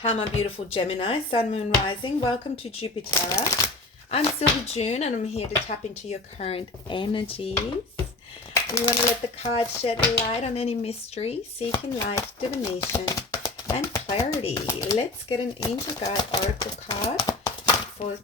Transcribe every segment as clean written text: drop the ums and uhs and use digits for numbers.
How my beautiful Gemini, Sun, Moon, Rising. Welcome to Jupiter. I'm XLvijoon and I'm here to tap into your current energies. We want to let the cards shed light on any mystery, seeking light, divination, and clarity. Let's get an angel guide oracle card for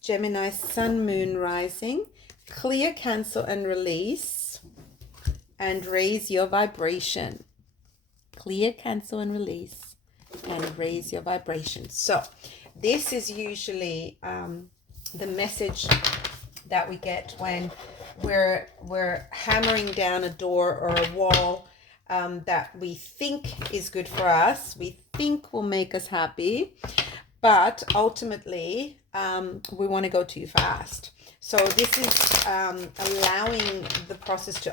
Gemini, Sun, Moon, Rising. Clear, cancel, and release, and raise your vibration. Clear, cancel, and release, and raise your vibration. So this is usually the message that we get when we're hammering down a door or a wall that we think is good for us, we think will make us happy, but ultimately we want to go too fast. So this is allowing the process to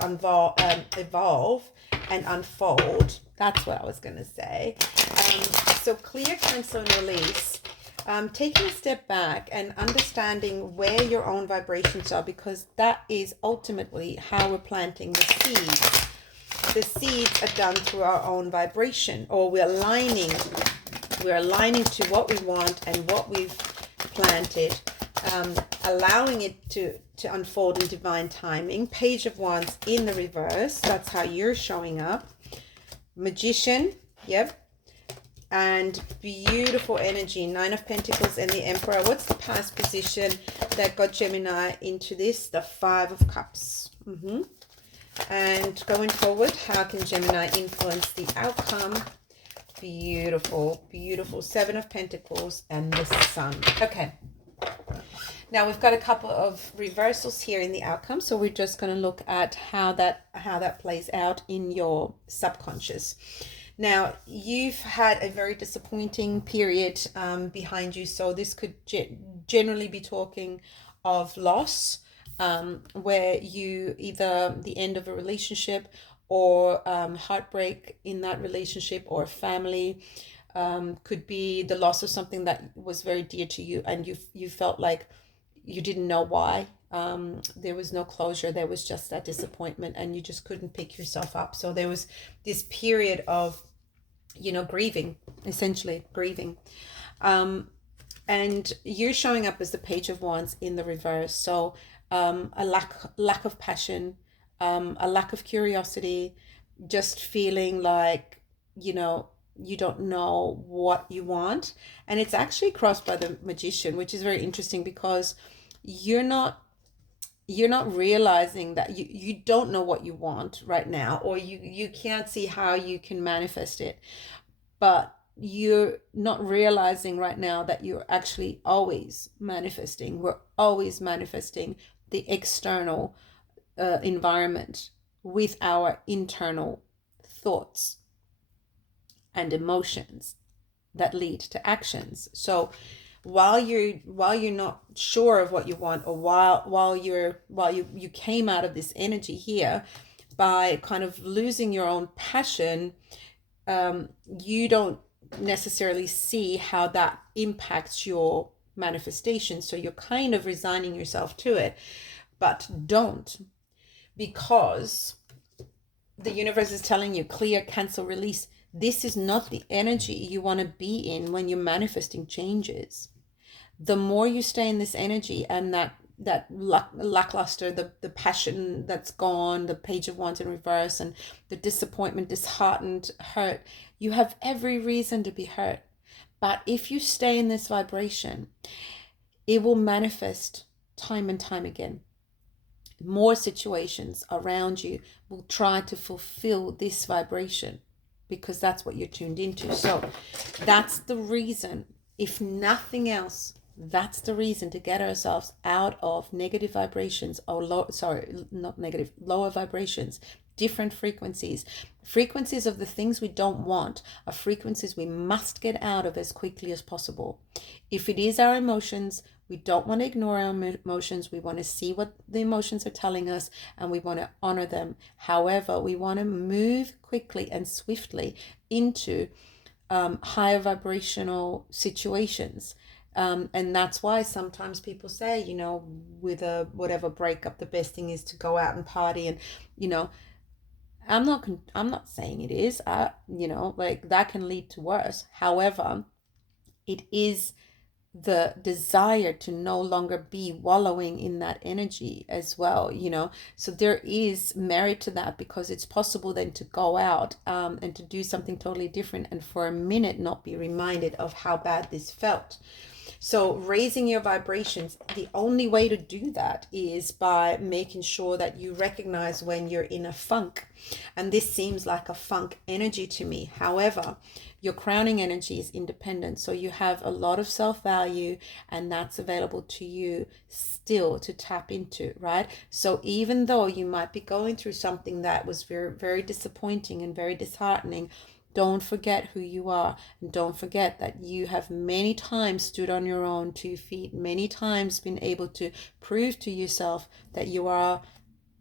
evolve and unfold. That's what I was going to say. So clear, cancel, and release. Taking a step back and understanding where your own vibrations are, because that is ultimately how we're planting the seeds. The seeds are done through our own vibration, or we're aligning to what we want and what we've planted, allowing it to unfold in divine timing. Page of Wands in the reverse. That's how you're showing up. Magician, yep. And beautiful energy, Nine of Pentacles and the Emperor. What's the past position that got Gemini into this? The Five of Cups. And going forward, how can Gemini influence the outcome? Beautiful, beautiful. Seven of Pentacles and the Sun. Okay. Now we've got a couple of reversals here in the outcome, so we're just going to look at how that plays out in your subconscious. Now, you've had a very disappointing period behind you, so this could generally be talking of loss, where you either the end of a relationship or heartbreak in that relationship or family. Could be the loss of something that was very dear to you, and you felt like you didn't know why. There was no closure. There was just that disappointment, and you just couldn't pick yourself up. So there was this period of, grieving, essentially grieving. And you're showing up as the Page of Wands in the reverse. So a lack of passion, a lack of curiosity, just feeling like, you don't know what you want. And it's actually crossed by the Magician, which is very interesting, because you're not realizing that you don't know what you want right now, or you can't see how you can manifest it, but you're not realizing right now that you're actually always manifesting. We're always manifesting the external environment with our internal thoughts and emotions that lead to actions. So while you're not sure of what you want, or while you came out of this energy here by kind of losing your own passion, you don't necessarily see how that impacts your manifestation. So you're kind of resigning yourself to it, but don't, because the universe is telling you clear, cancel, release. This is not the energy you want to be in when you're manifesting changes. The more you stay in this energy, and that lackluster, the passion that's gone, the Page of Wands in reverse, and the disappointment, disheartened, hurt, you have every reason to be hurt. But if you stay in this vibration, it will manifest time and time again. More situations around you will try to fulfill this vibration, because that's what you're tuned into. So that's the reason, if nothing else, that's the reason to get ourselves out of negative vibrations, or lower vibrations, different frequencies of the things we don't want, are frequencies we must get out of as quickly as possible. If it is our emotions, we don't want to ignore our emotions. We want to see what the emotions are telling us, and we want to honor them. However, we want to move quickly and swiftly into higher vibrational situations. And that's why sometimes people say, with a whatever breakup, the best thing is to go out and party, and I'm not saying it is. Like that can lead to worse. However, it is the desire to no longer be wallowing in that energy as well, so there is merit to that, because it's possible then to go out and to do something totally different, and for a minute not be reminded of how bad this felt. So raising your vibrations, the only way to do that is by making sure that you recognize when you're in a funk. And this seems like a funk energy to me. However, your crowning energy is independent. So you have a lot of self-value, and that's available to you still to tap into, right? So even though you might be going through something that was very, very disappointing and very disheartening, don't forget who you are, and don't forget that you have many times stood on your own 2 feet, many times been able to prove to yourself that you are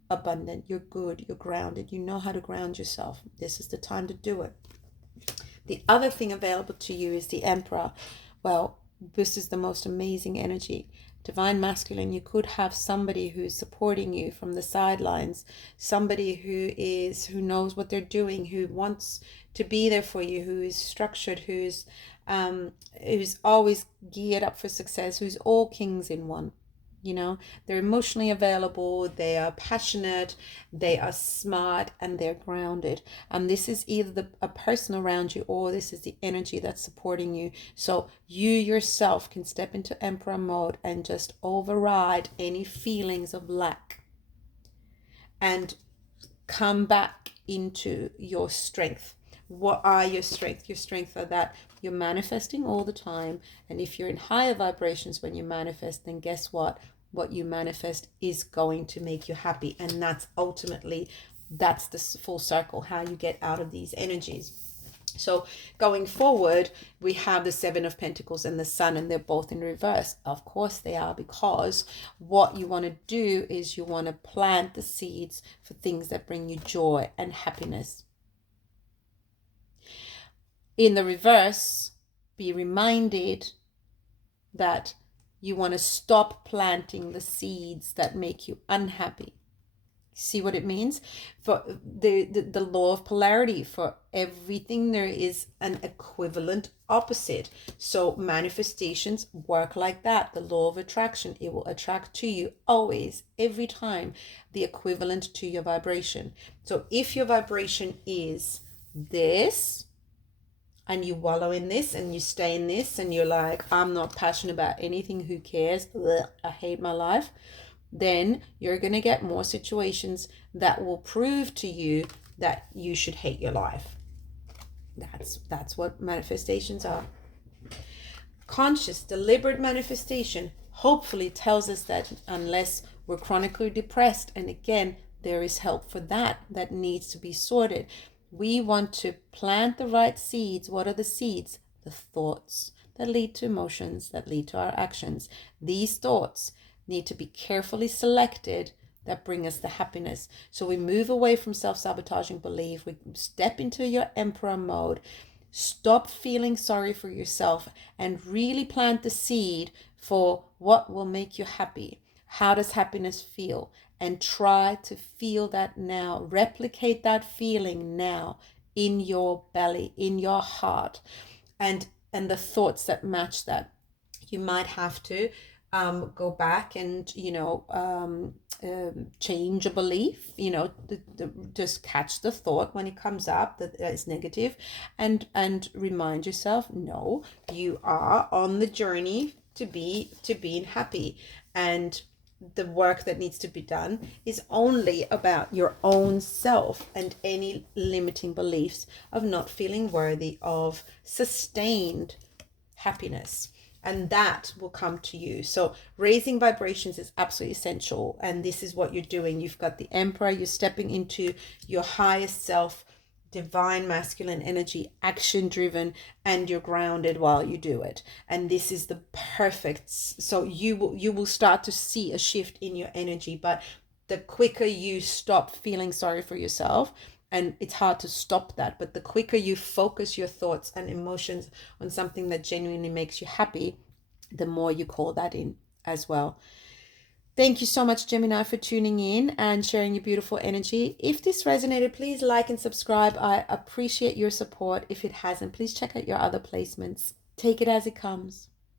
abundant, you're good, you're grounded, you know how to ground yourself. This is the time to do it. The other thing available to you is the Emperor. Well, this is the most amazing energy. Divine Masculine, you could have somebody who's supporting you from the sidelines, somebody who knows what they're doing, who wants to be there for you, who is structured, who's always geared up for success, who's all kings in one. They're emotionally available, they are passionate, they are smart, and they're grounded. And this is either a person around you, or this is the energy that's supporting you. So you yourself can step into Emperor mode and just override any feelings of lack and come back into your strength. What are your strengths? Your strengths are that you're manifesting all the time. And if you're in higher vibrations when you manifest, then guess what? What you manifest is going to make you happy. And that's the full circle, how you get out of these energies. So going forward, we have the Seven of Pentacles and the Sun, and they're both in reverse. Of course they are, because what you want to do is you want to plant the seeds for things that bring you joy and happiness. In the reverse, be reminded that you want to stop planting the seeds that make you unhappy. See what it means? For the law of polarity, for everything there is an equivalent opposite. So manifestations work like that. The law of attraction, it will attract to you always, every time, the equivalent to your vibration. So if your vibration is this, and you wallow in this and you stay in this, and you're like, I'm not passionate about anything, who cares, ugh, I hate my life, then you're going to get more situations that will prove to you that you should hate your life. That's what manifestations are. Conscious, deliberate manifestation hopefully tells us that unless we're chronically depressed, and again, there is help for that needs to be sorted. We want to plant the right seeds. What are the seeds? The thoughts that lead to emotions, that lead to our actions. These thoughts need to be carefully selected that bring us the happiness. So we move away from self-sabotaging belief. We step into your Emperor mode. Stop feeling sorry for yourself and really plant the seed for what will make you happy. How does happiness feel? And try to feel that now. Replicate that feeling now in your belly, in your heart, and the thoughts that match that. You might have to go back and change a belief, just catch the thought when it comes up that is negative, and remind yourself, no, you are on the journey to being happy, and the work that needs to be done is only about your own self and any limiting beliefs of not feeling worthy of sustained happiness. And that will come to you. So raising vibrations is absolutely essential. And this is what you're doing. You've got the Emperor. You're stepping into your highest self, divine masculine energy, action driven, and you're grounded while you do it. And this is the perfect. So you will start to see a shift in your energy. But the quicker you stop feeling sorry for yourself, and it's hard to stop that, but the quicker you focus your thoughts and emotions on something that genuinely makes you happy, the more you call that in as well. Thank you so much, Gemini, for tuning in and sharing your beautiful energy. If this resonated, please like and subscribe. I appreciate your support. If it hasn't, please check out your other placements. Take it as it comes.